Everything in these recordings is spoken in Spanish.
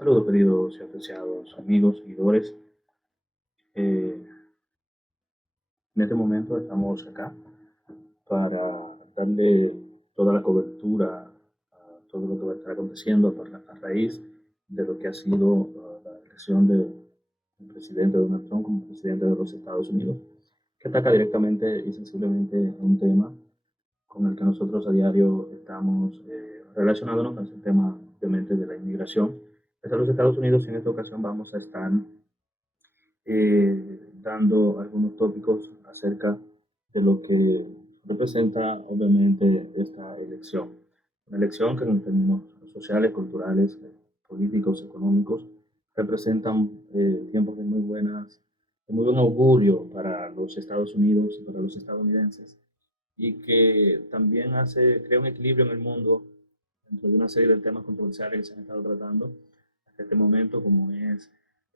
Saludos, queridos y apreciados amigos, seguidores. Eh, en este momento estamos acá para darle toda la cobertura a todo lo que va a estar aconteciendo a raíz de lo que ha sido la elección del presidente Donald Trump como presidente de los Estados Unidos, que ataca directamente y sensiblemente a un tema con el que nosotros a diario estamos relacionándonos, con el tema obviamente de la inmigración desde los Estados Unidos. Y en esta ocasión vamos a estar dando algunos tópicos acerca de lo que representa obviamente esta elección. Una elección que en términos sociales, culturales, políticos, económicos, representan tiempos de muy buen augurio para los Estados Unidos y para los estadounidenses, y que también crea un equilibrio en el mundo dentro de una serie de temas controversiales que se han estado tratando hasta este momento, como es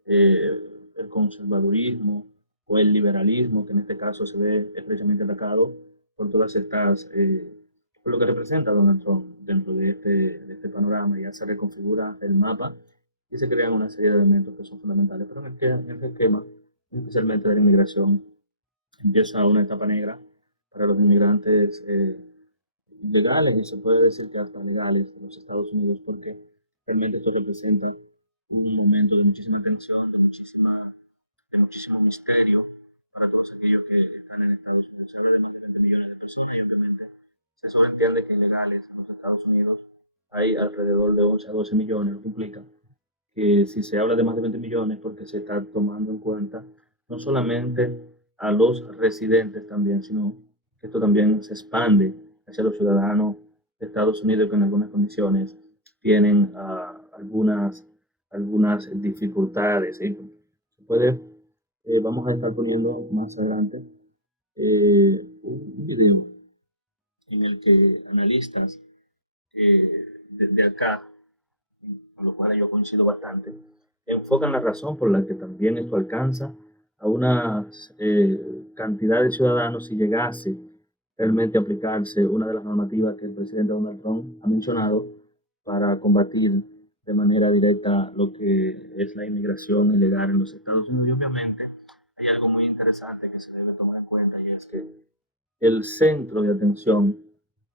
el conservadurismo o el liberalismo, que en este caso se ve estrechamente atacado por todas estas, por lo que representa Donald Trump dentro de este panorama. Ya se reconfigura el mapa y se crean una serie de elementos que son fundamentales, pero en este esquema, especialmente de la inmigración, empieza una etapa negra para los inmigrantes legales, y se puede decir que hasta legales, de los Estados Unidos, porque realmente esto representa un momento de muchísima tensión, de muchísimo misterio para todos aquellos que están en Estados Unidos. Se habla de más de 20 millones de personas y obviamente se sobreentiende que en legales en los Estados Unidos hay alrededor de 11 a 12 millones, lo que implica que si se habla de más de 20 millones, porque se está tomando en cuenta no solamente a los residentes también, sino que esto también se expande hacia los ciudadanos de Estados Unidos que en algunas condiciones tienen algunas dificultades, ¿sí? Vamos a estar poniendo más adelante un video en el que analistas desde acá, con lo cual yo coincido bastante, enfocan la razón por la que también esto alcanza a una cantidad de ciudadanos si llegase realmente a aplicarse una de las normativas que el presidente Donald Trump ha mencionado para combatir de manera directa lo que es la inmigración ilegal en los Estados Unidos. Y obviamente hay algo muy interesante que se debe tomar en cuenta, y es que el centro de atención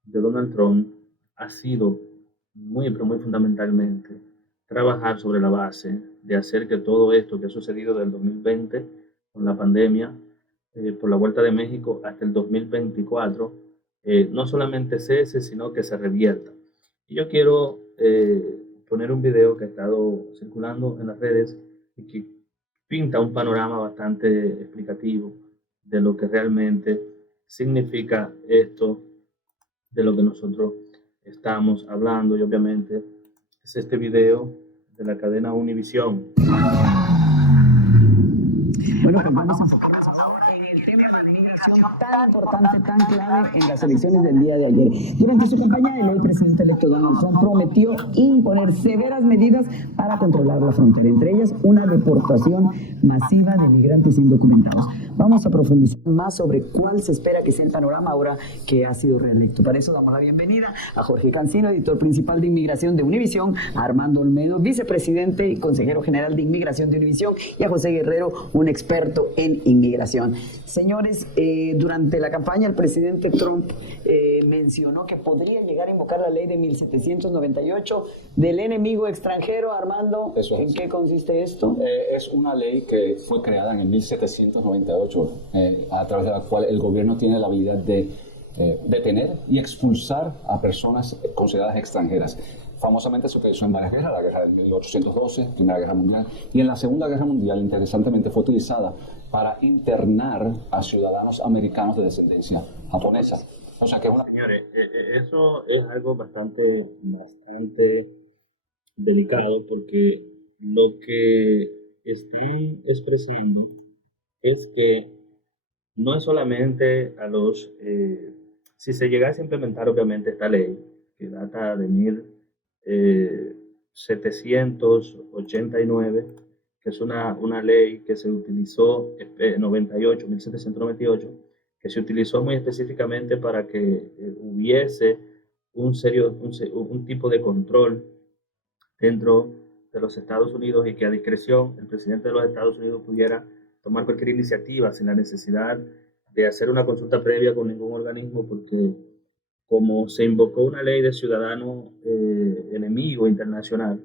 de Donald Trump ha sido muy, pero muy fundamentalmente trabajar sobre la base de hacer que todo esto que ha sucedido del 2020 con la pandemia, por la vuelta de México hasta el 2024, no solamente cese, sino que se revierta. Y yo quiero poner un video que ha estado circulando en las redes y que pinta un panorama bastante explicativo de lo que realmente significa esto, de lo que nosotros estamos hablando. Y obviamente es este video de la cadena Univisión. Bueno, pues vamos a enfocarnos ahora en el tema de la migración tan importante, tan clave en las elecciones del día de ayer. Durante su campaña de ley, el presidente electo Donald Trump prometió imponer severas medidas para controlar la frontera, entre ellas una deportación masiva de migrantes indocumentados. Vamos a profundizar más sobre cuál se espera que sea el panorama ahora que ha sido reelecto. Para eso damos la bienvenida a Jorge Cancino, editor principal de Inmigración de Univisión, a Armando Olmedo, vicepresidente y consejero general de Inmigración de Univisión, y a José Guerrero, un experto en inmigración. Señores, durante la campaña el presidente Trump mencionó que podría llegar a invocar la ley de 1798 del enemigo extranjero. Armando, ¿en qué consiste esto? Es una ley que fue creada en el 1798, a través de la cual el gobierno tiene la habilidad de detener y expulsar a personas consideradas extranjeras. Famosamente se utilizó en varias guerras, la guerra de 1812, Primera Guerra Mundial, y en la Segunda Guerra Mundial, interesantemente, fue utilizada para internar a ciudadanos americanos de descendencia japonesa. O sea que es una... Señores, eso es algo bastante delicado, porque lo que están expresando es que no es solamente si se llegase a implementar obviamente esta ley, que data de 1789, que es una ley que se utilizó, 1798, que se utilizó muy específicamente para que hubiese un tipo de control dentro de los Estados Unidos y que a discreción el presidente de los Estados Unidos pudiera tomar cualquier iniciativa sin la necesidad de hacer una consulta previa con ningún organismo, porque como se invocó una ley de ciudadano enemigo internacional,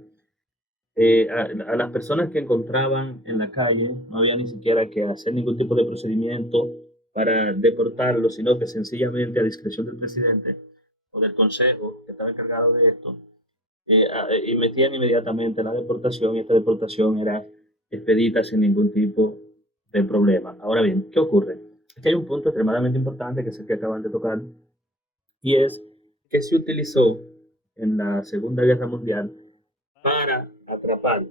a las personas que encontraban en la calle no había ni siquiera que hacer ningún tipo de procedimiento para deportarlos, sino que sencillamente a discreción del presidente o del consejo que estaba encargado de esto, y metían inmediatamente la deportación, y esta deportación era expedita sin ningún tipo de problema. Ahora bien, ¿qué ocurre? Aquí hay un punto extremadamente importante que es el que acaban de tocar, y es que se utilizó en la Segunda Guerra Mundial para atrapar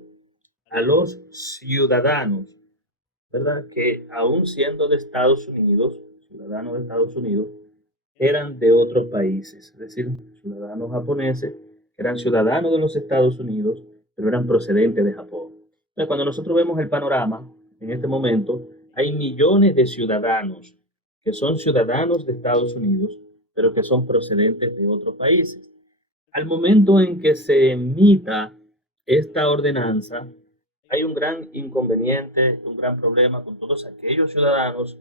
a los ciudadanos, ¿verdad? Que aún siendo de Estados Unidos, ciudadanos de Estados Unidos, eran de otros países, es decir, ciudadanos japoneses que eran ciudadanos de los Estados Unidos, pero eran procedentes de Japón. Entonces, cuando nosotros vemos el panorama, en este momento, hay millones de ciudadanos que son ciudadanos de Estados Unidos, pero que son procedentes de otros países. Al momento en que se emita esta ordenanza, hay un gran inconveniente, un gran problema con todos aquellos ciudadanos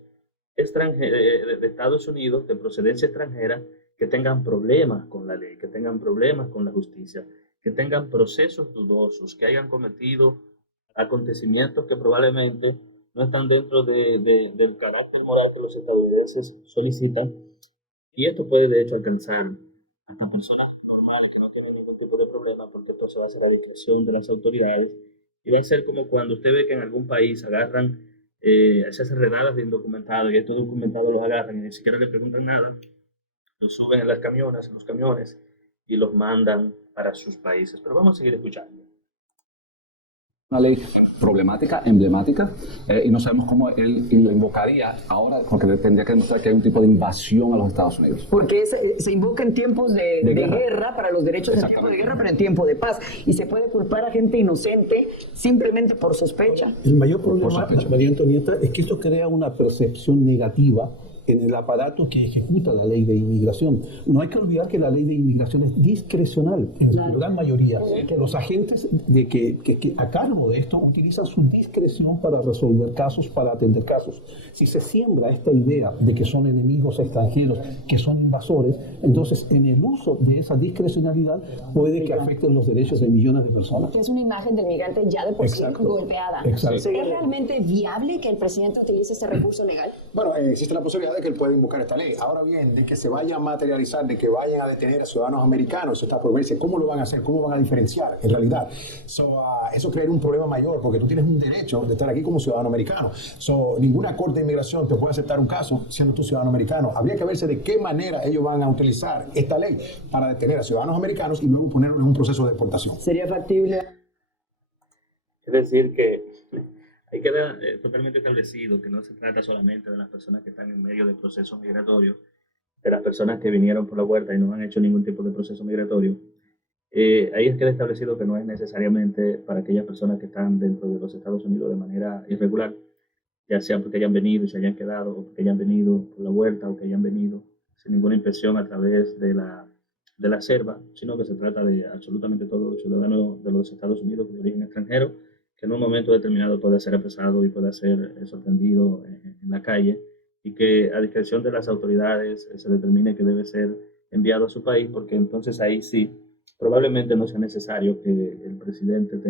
de Estados Unidos, de procedencia extranjera, que tengan problemas con la ley, que tengan problemas con la justicia, que tengan procesos dudosos, que hayan cometido acontecimientos que probablemente no están dentro del carácter moral que los estadounidenses solicitan. Y esto puede, de hecho, alcanzar hasta personas normales que no tienen ningún tipo de problema, porque esto se va a hacer a discreción de las autoridades. Y va a ser como cuando usted ve que en algún país agarran esas redadas de indocumentados, y estos documentados los agarran y ni siquiera le preguntan nada, los suben en en los camiones, y los mandan para sus países. Pero vamos a seguir escuchando. Una ley problemática, emblemática, y no sabemos cómo él lo invocaría ahora, porque tendría que demostrar que hay un tipo de invasión a los Estados Unidos. Porque se invoca en tiempos de guerra para los derechos, en tiempo de guerra, pero en tiempo de paz. Y se puede culpar a gente inocente simplemente por sospecha. El mayor problema, María Antonieta, es que esto crea una percepción negativa en el aparato que ejecuta la ley de inmigración. No hay que olvidar que la ley de inmigración es discrecional en su gran mayoría. Que los agentes que a cargo de esto utilizan su discreción para resolver casos, para atender casos. Si se siembra esta idea de que son enemigos extranjeros, que son invasores, entonces en el uso de esa discrecionalidad puede que afecten los derechos de millones de personas. Es una imagen del migrante ya de por sí golpeada. Exacto. ¿Es realmente viable que el presidente utilice este recurso legal? Bueno, existe la posibilidad de que él pueda invocar esta ley. Ahora bien, de que se vaya a materializar, de que vayan a detener a ciudadanos americanos, eso está por verse. ¿Cómo lo van a hacer? ¿Cómo van a diferenciar en realidad? Eso crea un problema mayor, porque tú tienes un derecho de estar aquí como ciudadano americano. Ninguna corte de inmigración te puede aceptar un caso siendo tú ciudadano americano. Habría que verse de qué manera ellos van a utilizar esta ley para detener a ciudadanos americanos y luego ponerlo en un proceso de deportación. ¿Sería factible? Es decir, que ahí queda totalmente establecido que no se trata solamente de las personas que están en medio del proceso migratorio, de las personas que vinieron por la puerta y no han hecho ningún tipo de proceso migratorio. Ahí queda establecido que no es necesariamente para aquellas personas que están dentro de los Estados Unidos de manera irregular, ya sea porque hayan venido y se hayan quedado, o porque hayan venido por la vuelta, o que hayan venido sin ninguna inspección a través de la selva, sino que se trata de absolutamente todos los ciudadanos de los Estados Unidos de origen extranjero, que en un momento determinado puede ser apresado y puede ser sorprendido en la calle, y que a discreción de las autoridades se determine que debe ser enviado a su país, porque entonces ahí sí probablemente no sea necesario que el presidente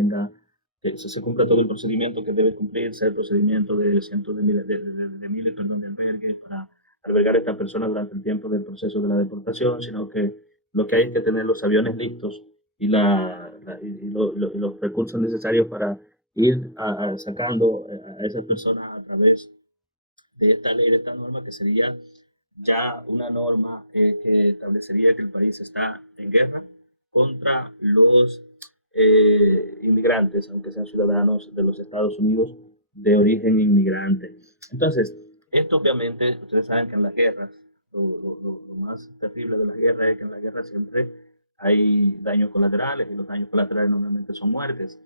que se cumpla todo el procedimiento que debe cumplirse, el procedimiento de cientos de miles de albergues para albergar a esta persona durante el tiempo del proceso de la deportación, sino que lo que hay es que tener los aviones listos y los recursos necesarios para ir sacando a esas personas a través de esta ley, de esta norma, que sería ya una norma que establecería que el país está en guerra contra los inmigrantes, aunque sean ciudadanos de los Estados Unidos de origen inmigrante. Entonces, esto obviamente, ustedes saben que en las guerras, lo más terrible de las guerras es que en las guerras siempre hay daños colaterales, y los daños colaterales normalmente son muertes.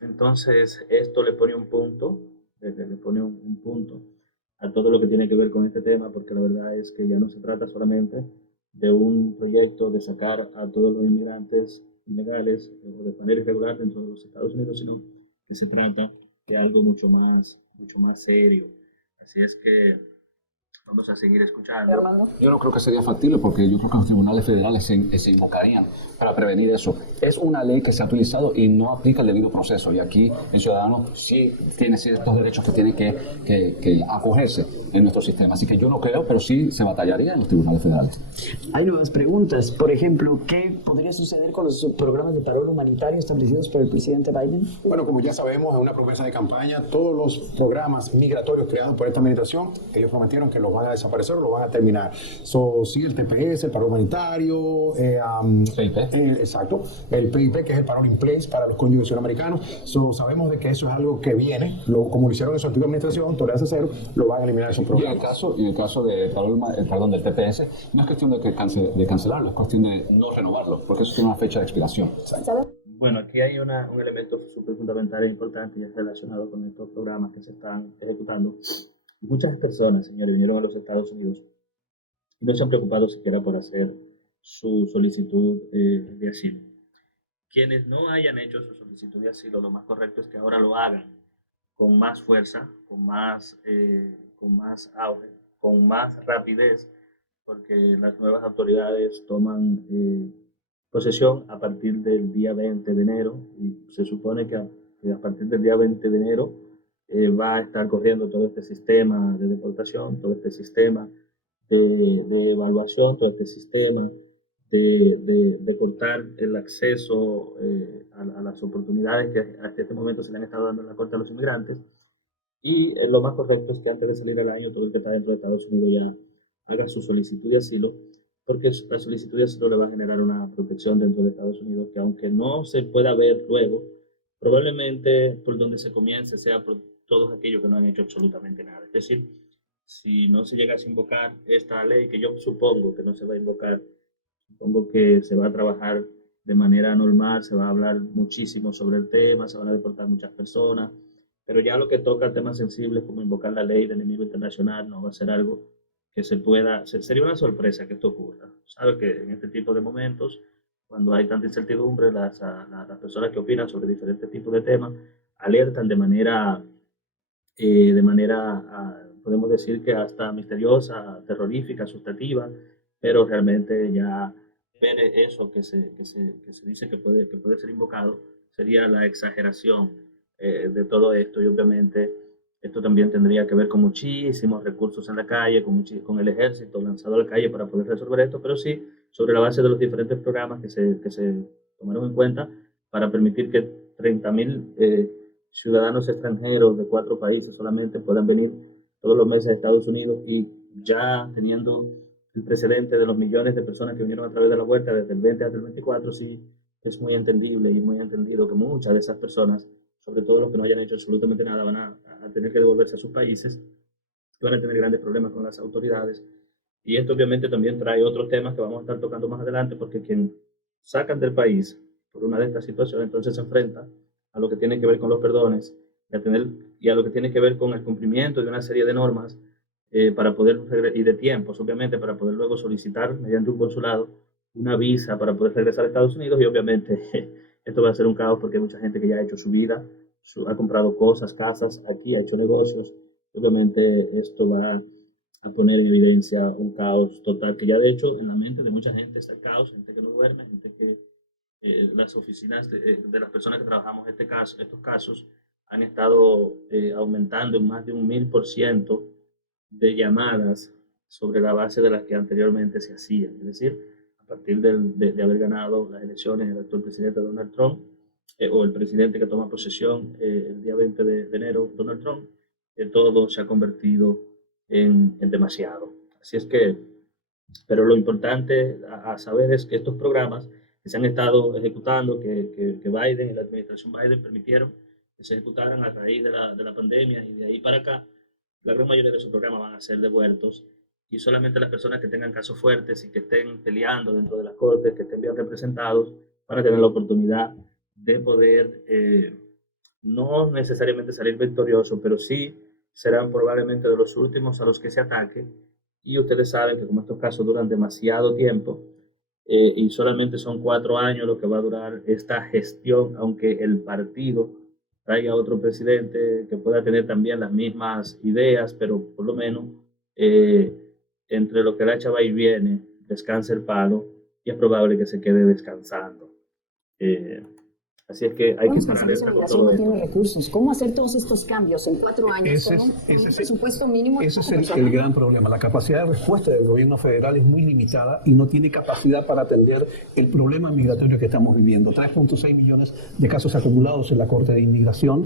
Entonces, esto le pone un punto, a todo lo que tiene que ver con este tema, porque la verdad es que ya no se trata solamente de un proyecto de sacar a todos los inmigrantes ilegales o de manera irregular dentro de los Estados Unidos, sino que se trata de algo mucho más serio. Así es que vamos a seguir escuchando. Yo no creo que sería factible porque yo creo que los tribunales federales se invocarían para prevenir eso. Es una ley que se ha utilizado y no aplica el debido proceso y aquí el ciudadano sí tiene ciertos derechos que tiene que acogerse en nuestro sistema. Así que yo no creo, pero sí se batallaría en los tribunales federales. Hay nuevas preguntas. Por ejemplo, ¿qué podría suceder con los programas de paro humanitario establecidos por el presidente Biden? Bueno, como ya sabemos, en una promesa de campaña, todos los programas migratorios creados por esta administración, ellos prometieron que los van a desaparecer o los van a terminar. Sí, el TPS, el paro humanitario, PIP. Exacto, el PIP, que es el paro in place para los cónyuges americanos. Sabemos de que eso es algo que viene, como lo hicieron en su antigua administración, tolerancia cero, lo van a eliminar esos programas. Y en el caso del TPS, no es cuestión de cancelarlo, es cuestión de no renovarlo, porque eso tiene una fecha de expiración. Bueno, aquí hay un elemento súper fundamental e importante y es relacionado con estos programas que se están ejecutando. Muchas personas, señores, vinieron a los Estados Unidos y no se han preocupado siquiera por hacer su solicitud de asilo. Quienes no hayan hecho su solicitud de asilo, lo más correcto es que ahora lo hagan con más fuerza, con más auge, con más rapidez, porque las nuevas autoridades toman posesión a partir del día 20 de enero y se supone que a partir del día 20 de enero va a estar corriendo todo este sistema de deportación, todo este sistema de evaluación, todo este sistema de cortar el acceso a las oportunidades que hasta este momento se le han estado dando en la Corte a los inmigrantes. Y lo más correcto es que antes de salir al año, todo el que está dentro de Estados Unidos ya haga su solicitud de asilo, porque la solicitud de asilo le va a generar una protección dentro de Estados Unidos que, aunque no se pueda ver luego, probablemente por donde se comience sea por todos aquellos que no han hecho absolutamente nada. Es decir, si no se llega a invocar esta ley, que yo supongo que no se va a invocar, supongo que se va a trabajar de manera normal, se va a hablar muchísimo sobre el tema, se van a deportar muchas personas, pero ya lo que toca temas sensibles como invocar la ley de enemigo internacional no va a ser algo que sería una sorpresa que esto ocurra. Sabe que en este tipo de momentos, cuando hay tanta incertidumbre, las personas que opinan sobre diferentes tipos de temas alertan de manera podemos decir que hasta misteriosa, terrorífica, asustativa, pero realmente ya ver eso que se dice que puede ser invocado sería la exageración de todo esto, y obviamente esto también tendría que ver con muchísimos recursos en la calle, con el ejército lanzado a la calle para poder resolver esto, pero sí sobre la base de los diferentes programas que se tomaron en cuenta para permitir que 30.000 ciudadanos extranjeros de 4 países solamente puedan venir todos los meses a Estados Unidos, y ya teniendo el precedente de los millones de personas que vinieron a través de la vuelta desde el 20 hasta el 24, sí es muy entendible y muy entendido que muchas de esas personas, sobre todo los que no hayan hecho absolutamente nada, van a tener que devolverse a sus países y van a tener grandes problemas con las autoridades. Y esto obviamente también trae otros temas que vamos a estar tocando más adelante, porque quien sacan del país por una de estas situaciones entonces se enfrenta a lo que tiene que ver con los perdones y a lo que tiene que ver con el cumplimiento de una serie de normas para poder, y de tiempos obviamente, para poder luego solicitar mediante un consulado una visa para poder regresar a Estados Unidos. Y obviamente esto va a ser un caos porque hay mucha gente que ya ha hecho su vida, ha comprado cosas, casas aquí, ha hecho negocios. Obviamente esto va a poner en evidencia un caos total, que ya de hecho en la mente de mucha gente está el caos, gente que no duerme, gente que las oficinas de las personas que trabajamos estos casos han estado aumentando en más de un 1000% de llamadas sobre la base de las que anteriormente se hacían. Es decir, a partir de haber ganado las elecciones el actual presidente Donald Trump, o el presidente que toma posesión el día 20 de enero, Donald Trump, todo se ha convertido en demasiado. Así es que, pero lo importante a saber es que estos programas que se han estado ejecutando, que Biden y la administración Biden permitieron que se ejecutaran a raíz de la pandemia, y de ahí para acá, la gran mayoría de esos programas van a ser devueltos, y solamente las personas que tengan casos fuertes y que estén peleando dentro de las cortes, que estén bien representados, van a tener la oportunidad de poder no necesariamente salir victoriosos, pero sí serán probablemente de los últimos a los que se ataque. Y ustedes saben que como estos casos duran demasiado tiempo, y solamente son 4 años lo que va a durar esta gestión, aunque el partido traiga otro presidente que pueda tener también las mismas ideas, pero por lo menos entre lo que la chava y viene, descansa el palo y es probable que se quede descansando. Así es que hay que estar alerta con todo no esto. tiene recursos. ¿Cómo hacer todos estos cambios en 4 años Ese con es- un presupuesto mínimo? Ese es el gran problema. La capacidad de respuesta del gobierno federal es muy limitada y no tiene capacidad para atender el problema migratorio que estamos viviendo. 3.6 millones de casos acumulados en la Corte de Inmigración,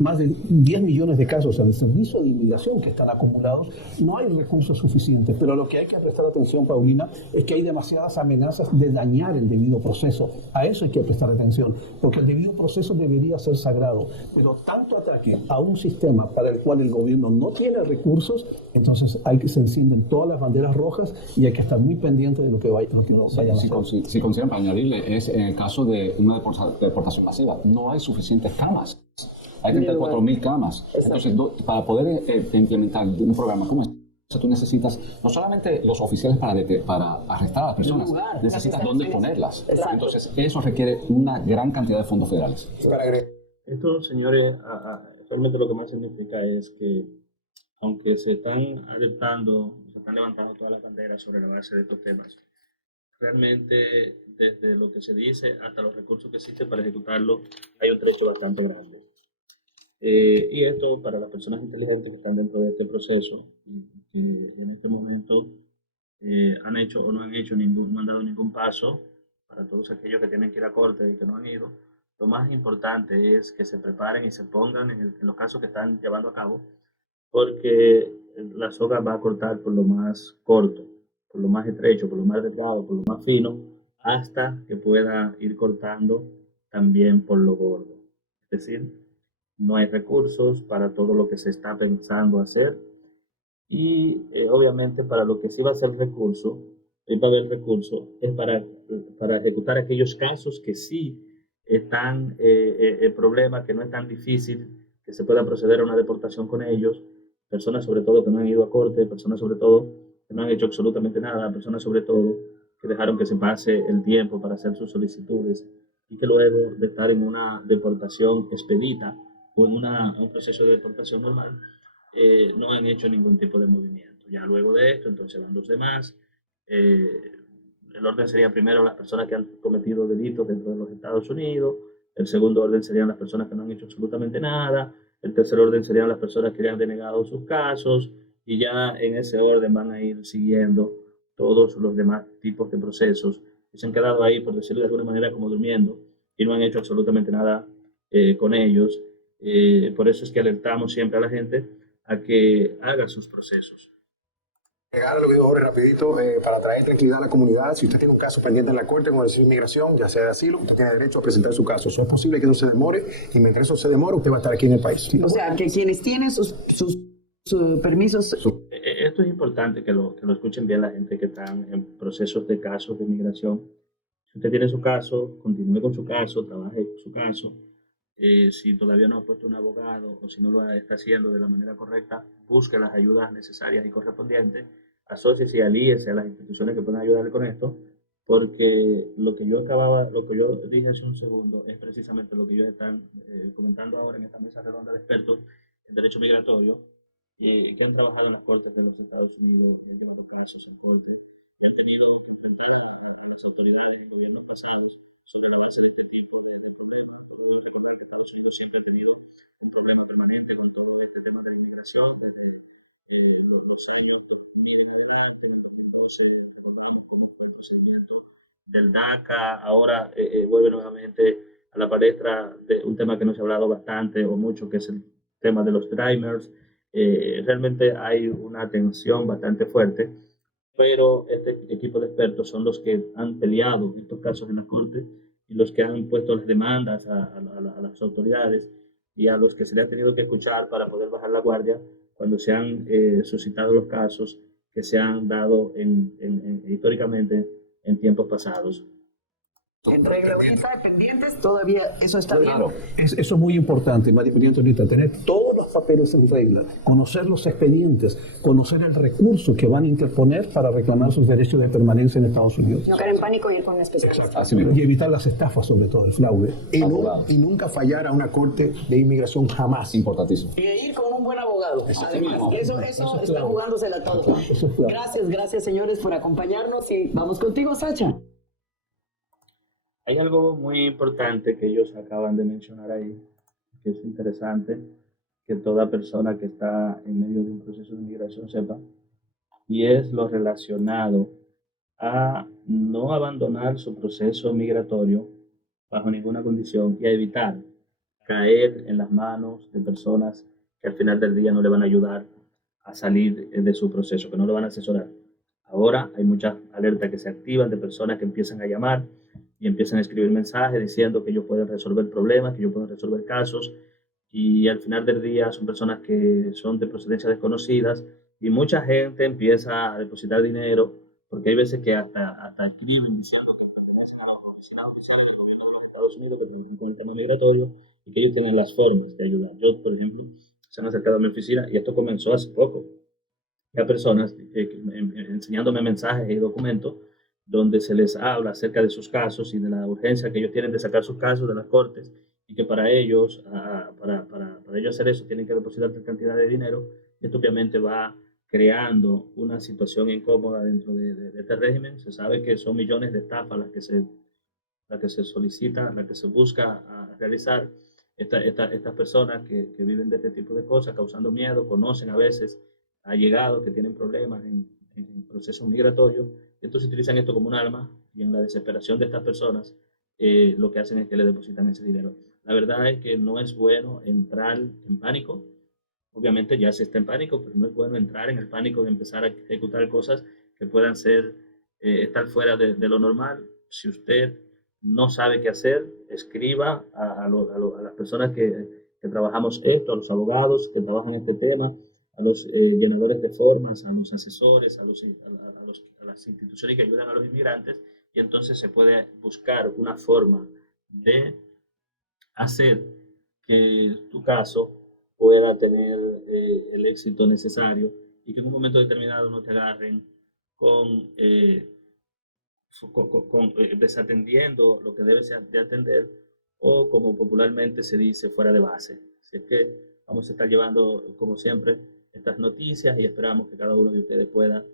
más de 10 millones de casos en el Servicio de Inmigración que están acumulados. No hay recursos suficientes, pero lo que hay que prestar atención, Paulina, es que hay demasiadas amenazas de dañar el debido proceso. A eso hay que prestar atención, porque el debido proceso debería ser sagrado, pero tanto ataque a un sistema para el cual el gobierno no tiene recursos, entonces se encienden todas las banderas rojas y hay que estar muy pendiente de lo que vayan a hacer. Si consideran, para añadirle, es en el caso de una deportación masiva, no hay suficientes camas. Hay 34.000 camas. Entonces, para poder implementar un programa como este, tú necesitas no solamente los oficiales para arrestar a las personas, necesitas dónde ponerlas. Entonces, eso requiere una gran cantidad de fondos federales. Esto, señores, realmente lo que más significa es que, aunque se están alertando, se están levantando todas las banderas sobre la base de estos temas, realmente desde lo que se dice hasta los recursos que existen para ejecutarlo, hay un trecho bastante grande. Y esto para las personas inteligentes que están dentro de este proceso, que en este momento han hecho o no han hecho no han dado ningún paso, para todos aquellos que tienen que ir a corte y que no han ido, lo más importante es que se preparen y se pongan en los casos que están llevando a cabo, porque la soga va a cortar por lo más corto, por lo más estrecho, por lo más delgado, por lo más fino, hasta que pueda ir cortando también por lo gordo. Es decir, no hay recursos para todo lo que se está pensando hacer y obviamente para lo que sí va a ser recurso, va a haber recurso, es para ejecutar aquellos casos que sí están el problema, que no es tan difícil que se pueda proceder a una deportación con ellos, personas sobre todo que no han ido a corte, personas sobre todo que no han hecho absolutamente nada, personas sobre todo que dejaron que se pase el tiempo para hacer sus solicitudes y que luego de estar en una deportación expedita o en un proceso de deportación normal, no han hecho ningún tipo de movimiento. Ya luego de esto, entonces van los demás. El orden sería primero las personas que han cometido delitos dentro de los Estados Unidos, el segundo orden serían las personas que no han hecho absolutamente nada, el tercer orden serían las personas que le han denegado sus casos, y ya en ese orden van a ir siguiendo todos los demás tipos de procesos que se han quedado ahí, por decirlo de alguna manera, como durmiendo, y no han hecho absolutamente nada con ellos. Por eso es que alertamos siempre a la gente a que haga sus procesos. Agregar lo que dijo Jorge rapidito, para traer tranquilidad a la comunidad. Si usted tiene un caso pendiente en la Corte con el de inmigración, ya sea de asilo, usted tiene derecho a presentar su caso. Eso es posible que no se demore, y mientras eso se demore, usted va a estar aquí en el país. O sea, que quienes tienen sus permisos... Esto es importante que lo escuchen bien la gente que están en procesos de casos de inmigración. Si usted tiene su caso, continúe con su caso, trabaje con su caso. Si todavía no ha puesto un abogado o si no lo está haciendo de la manera correcta, busque las ayudas necesarias y correspondientes, asóciese y alíese a las instituciones que puedan ayudarle con esto, porque lo que yo dije hace un segundo es precisamente lo que ellos están comentando ahora en esta mesa redonda de expertos en derecho migratorio y que han trabajado en las cortes de los Estados Unidos, en casos en corte, que han tenido que enfrentar a las autoridades y gobiernos pasados sobre la base de este tipo de problemas. Debo recordar que Estados Unidos siempre ha tenido un problema permanente con todo este tema de la inmigración desde los años 2000 en adelante, en 2012 con el procedimiento del DACA, ahora vuelve nuevamente a la palestra de un tema que no se ha hablado bastante o mucho, que es el tema de los Dreamers. Realmente hay una tensión bastante fuerte, pero este equipo de expertos son los que han peleado estos casos en la Corte y los que han puesto las demandas a las autoridades y a los que se le ha tenido que escuchar para poder bajar la guardia cuando se han suscitado los casos que se han dado históricamente en tiempos pasados. En regla única, pendientes, todavía eso está bien. Eso es muy importante, María Antonieta, tener todos los los papeles en regla, conocer los expedientes, conocer el recurso que van a interponer para reclamar sus derechos de permanencia en Estados Unidos. No caer en pánico y ir con un especialista. Así mismo. Y evitar las estafas, sobre todo el fraude. Y nunca fallar a una corte de inmigración jamás. Importantísimo. Y ir con un buen abogado. Además, eso está clave. jugándosela todo. Eso es clave. Gracias, señores, por acompañarnos y vamos contigo, Sacha. Hay algo muy importante que ellos acaban de mencionar ahí, que es interesante que toda persona que está en medio de un proceso de migración sepa, y es lo relacionado a no abandonar su proceso migratorio bajo ninguna condición y a evitar caer en las manos de personas que al final del día no le van a ayudar a salir de su proceso, que no lo van a asesorar. Ahora hay muchas alertas que se activan de personas que empiezan a llamar y empiezan a escribir mensajes diciendo que ellos pueden resolver problemas, que ellos pueden resolver casos, y al final del día son personas que son de procedencia desconocidas y mucha gente empieza a depositar dinero, porque hay veces que hasta escriben diciendo que pertenecen a la oficina de Estados Unidos, que pertenecen al tema migratorio y que ellos tienen las formas de ayudar. Yo, por ejemplo, se han acercado a mi oficina y esto comenzó hace poco. Hay personas enseñándome mensajes y documentos donde se les habla acerca de sus casos y de la urgencia que ellos tienen de sacar sus casos de las cortes y que para ellos, para ellos hacer eso, tienen que depositar tal cantidad de dinero. Esto obviamente va creando una situación incómoda dentro de este régimen. Se sabe que son millones de estafas las que se solicitan, las que se busca realizar. Estas personas que viven de este tipo de cosas, causando miedo, conocen a veces allegados que tienen problemas en procesos migratorios. Entonces utilizan esto como un arma y en la desesperación de estas personas lo que hacen es que le depositan ese dinero. La verdad es que no es bueno entrar en pánico. Obviamente ya se está en pánico, pero no es bueno entrar en el pánico y empezar a ejecutar cosas que puedan estar fuera de lo normal. Si usted no sabe qué hacer, escriba a las personas que trabajamos esto, a los abogados que trabajan este tema, a los llenadores de formas, a los asesores, a las instituciones que ayudan a los inmigrantes, y entonces se puede buscar una forma de hacer que tu caso pueda tener el éxito necesario y que en un momento determinado no te agarren desatendiendo lo que debes de atender, o como popularmente se dice, fuera de base. Así es que vamos a estar llevando, como siempre, estas noticias y esperamos que cada uno de ustedes pueda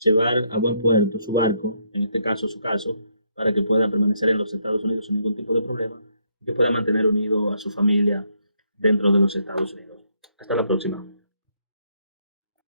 llevar a buen puerto su barco, en este caso su caso, para que pueda permanecer en los Estados Unidos sin ningún tipo de problema y que pueda mantener unido a su familia dentro de los Estados Unidos. Hasta la próxima.